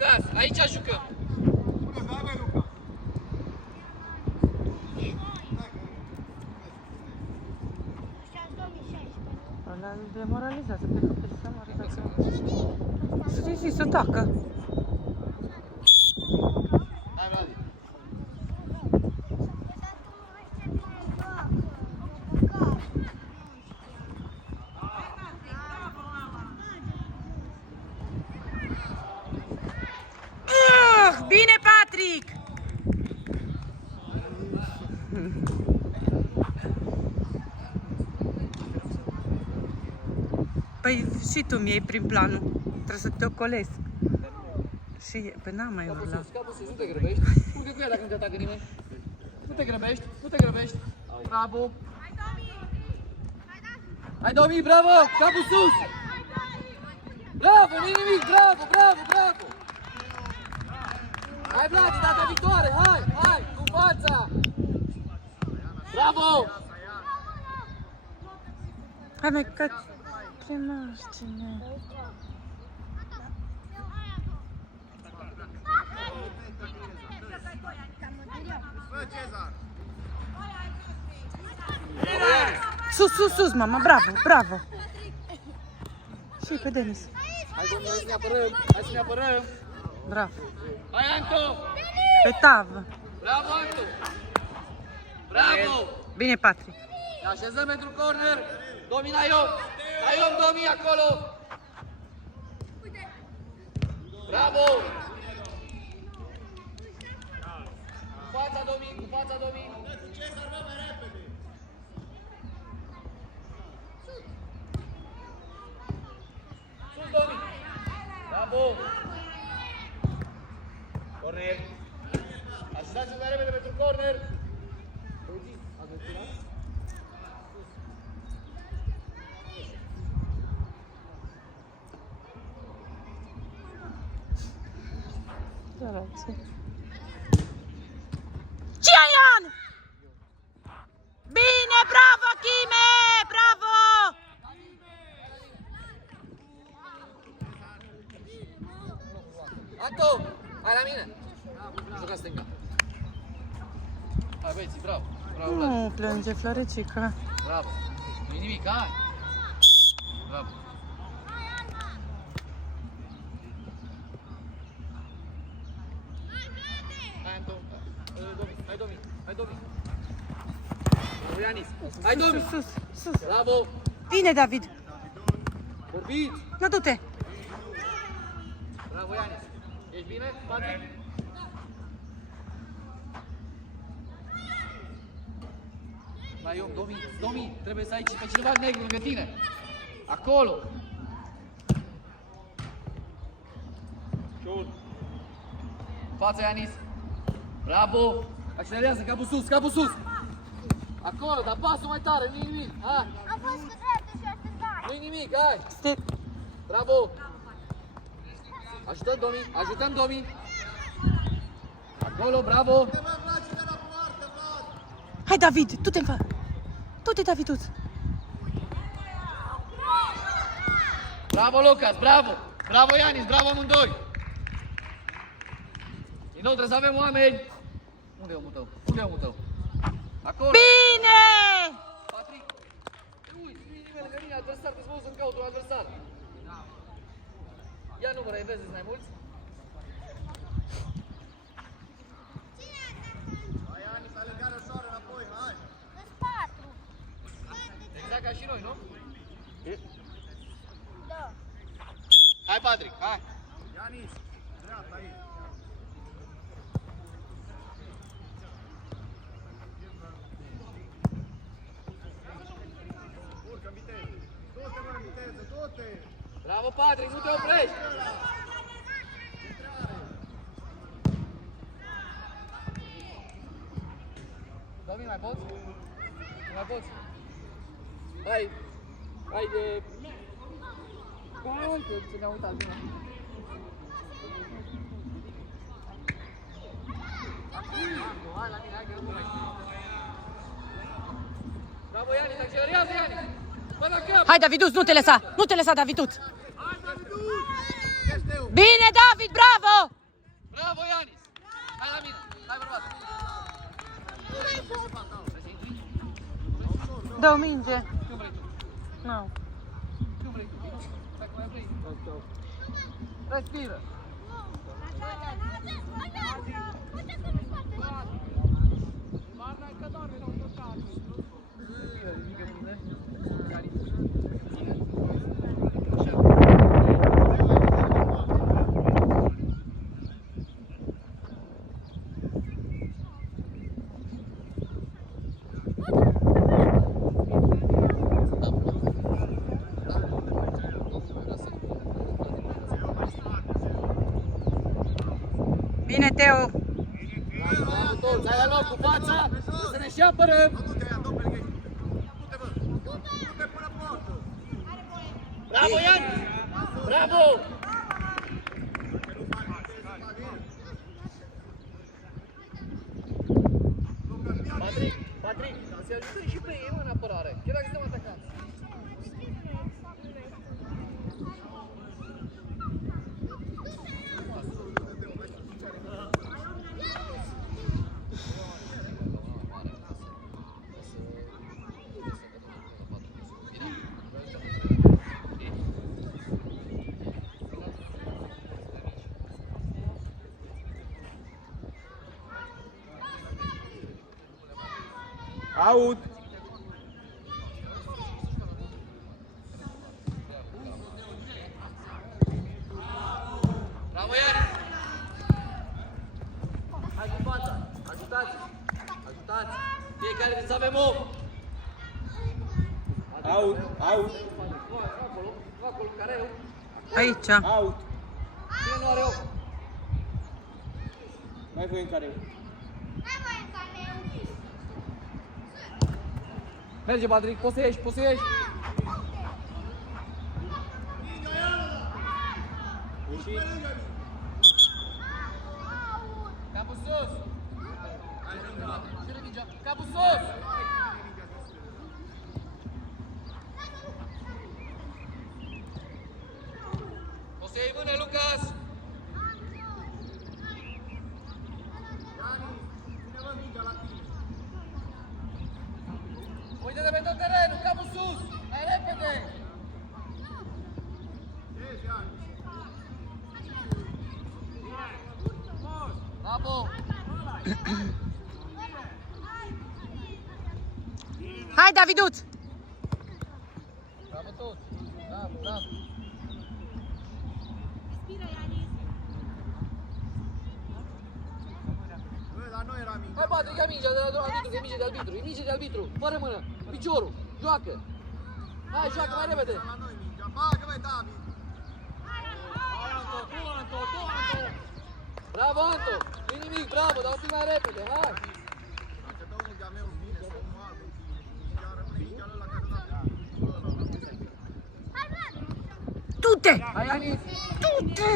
Lucas, aici jucăm. Ăla îl demoralizează pe copil să moară dacă... Să zi, să tacă. Hai, Vladi. Bine, Patrick! Păi și tu mi-ai prin planul. Trebuie să te ocolesc. Și pe n-am mai urlat. Capul sus, nu te grăbești. Du-te cu ea dacă nu te atacă nimeni. Nu te grăbești, nu te grăbești. Bravo. Hai, Domi, bravo! Capul sus! Bravo, nu-i nimic, bravo, bravo, bravo! Hai, Vladi, data viitoare, hai, hai, cu fața! Bravo! Hai, mai că primește-ne. Sus, sus, sus, mama, bravo, bravo! Și pe Denis. Hai, Domi, hai să ne apărăm, hai să ne apărăm! Bravo. Hai, Anto! Pe tavă. Bravo, Anto! Bravo! Bine, Patrick. Ne așezăm pentru corner. Domi, dai om! Dai om, Domi, acolo! Bravo! Cu fața, Domi, cu fața, Domi! Sus, Domi! Bravo! Corner! Așezați-vă mai repede pentru corner! Ciaian! Bine, bravo, Chime! Bravo! Anto, hai la mine! Juca stânga. Hai, băieții, bravo! Bravo, Vlad. Nu plânge, Floricica. Bravo! Nu-i nimic, hai! Bravo! Hai, Anto! Domi, hai, Domi! Hai, Domi! Bravo, Ianis! Hai, Domi! Sus, sus. Bravo! Bine, David. Vorbiți! Nu, du-te. Bravo, Ianis! Ești bine? Patrick? Dai om, Domi! Domi! Trebuie să ai pe cineva negru lângă tine! Acolo! Fața, Ianis! Bravo! Accelerează, capul sus, capul sus! Acolo, dar pasul mai tare, nu-i nimic! Hai! Am fost cu dreapta și așteptat. Nu-i nimic, hai! Stai. Bravo! Ajutăm, Domi! Ajutăm, Domi! Acolo, bravo! Hai, David, du-te în față. Du-te, Daviduț. Bravo, Lucas, bravo! Bravo, Ianis, bravo amândoi! Din nou trebuie să avem oameni! Unde e omul tău? Unde e omul tău? Acolo! Bine! Patrick! Te uiți, nu e nimeni lângă mine, adversar, te-ți să-mi caut un adversar! Ia numără, ai vezi, mai mulți? Sunt patru. Exact ca și noi, nu? Da. Hai, Patrick, hai! Ianis, dreapta aici. Urcă în viteză. Du-te, mă, în viteză, du-te! Bravo, Patrick, nu te oprești! Domi, mai poți? Nu mai poți? Hai! Hai de... Hai, uite, ce ne-a uitat, bine! Hai la mine, hai că nu mai. Bravo, Ianis, accelerează, Ianis! Bă, la cap! Hai, Daviduț, nu te lăsa. Nu te lăsa, Daviduț. Hai, Daviduț! Ești Teo. Bine, David, bravo! Bravo, Ianis! Hai la mine! Hai, bărbat! Dă o minge. Când vrei tu? Nu. Când vrei tu? Hai, cum vrei? Respiră! Bine, Teo. Bravo toți! Hai la loc cu fața! Să ne și apărăm! Du-te, ia, dă-o pe lângă ei. Du-te, bă. Du-te până poartă. Bravo, Ianis! Bravo! Patrick, să-i ajutăm și pe ei în apărare, chiar dacă suntem atacanți. Out. Bravo, Ianis! Hai cu fața! Ajutați! Ajutați! Fiecare trebuie să avem om! Out. Out. Nu acolo, care eu? Aici. Out. Cine nu are om? Mai voi în care? Merge, Patrick, poți să ieși, poți să ieși! Capul sus! Cine mingea? Capul sus! Poți să iei mână, Lucas! Uite-te pe tot terenul, capul sus! Mai repede! Bravo! Hai, Daviduț! Bravo tot! Bravo, bravo! Bă, dar nu era minge. Hai, Patrick, ia mingea de la arbitru, e minge de arbitru, e minge de arbitru, fără mână, piciorul, joacă! Hai, joacă mai repede! La noi mingea. Bagă, băi, David. Bravo, Anto! Nu-i nimic, bravo, dar un pic mai repede, hai! Dacă dă unul de-a meu bine, să nu altul. Mingea rămâne mingea ăla care n-a. Du-te! Hai, Ianis! Du-te!